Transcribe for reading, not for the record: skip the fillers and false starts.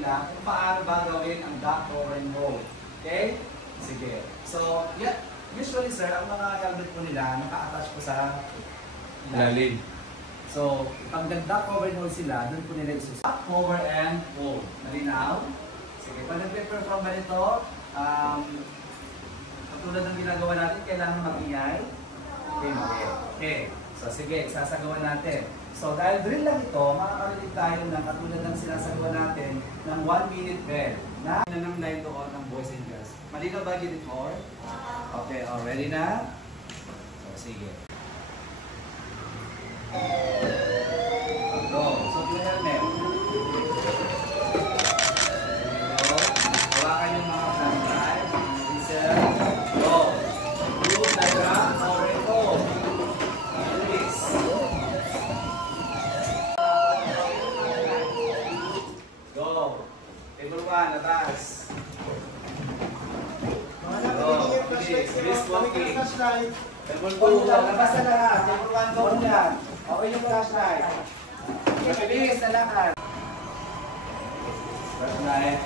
nila kung paano ba gawin ang duck covering mode. Okay? Sige. So, yeah, usually sir, ang mga helmet po nila, naka-attach po sa lalim. So, pag nag-duck cover mode sila, doon po nila isusunod. Duck cover and mode. Malinaw? Sige, pag nag-perform ba nito, katulad ng ginagawa natin, kailangan mag-ingay. Okay, okay. So, sige, sasagawa natin. So, dahil drill lang ito, makakarinig tayo ng katulad ng sinasagawa natin ng 1-minute bell na ng line to on ng boys and girls. Malinaw ba yun before? Okay, ready na? So, sige. Go. So, pinahelmet. Hawakan yung mga flashlight. Listen. Go. Do the drum or echo. Please. Go. Table 1, atas. Go. Please. Please walking. Table 2, labas na lahat. Table 1, go yan. Okay yung flashlight. Mabilis na lakad. Flashlight.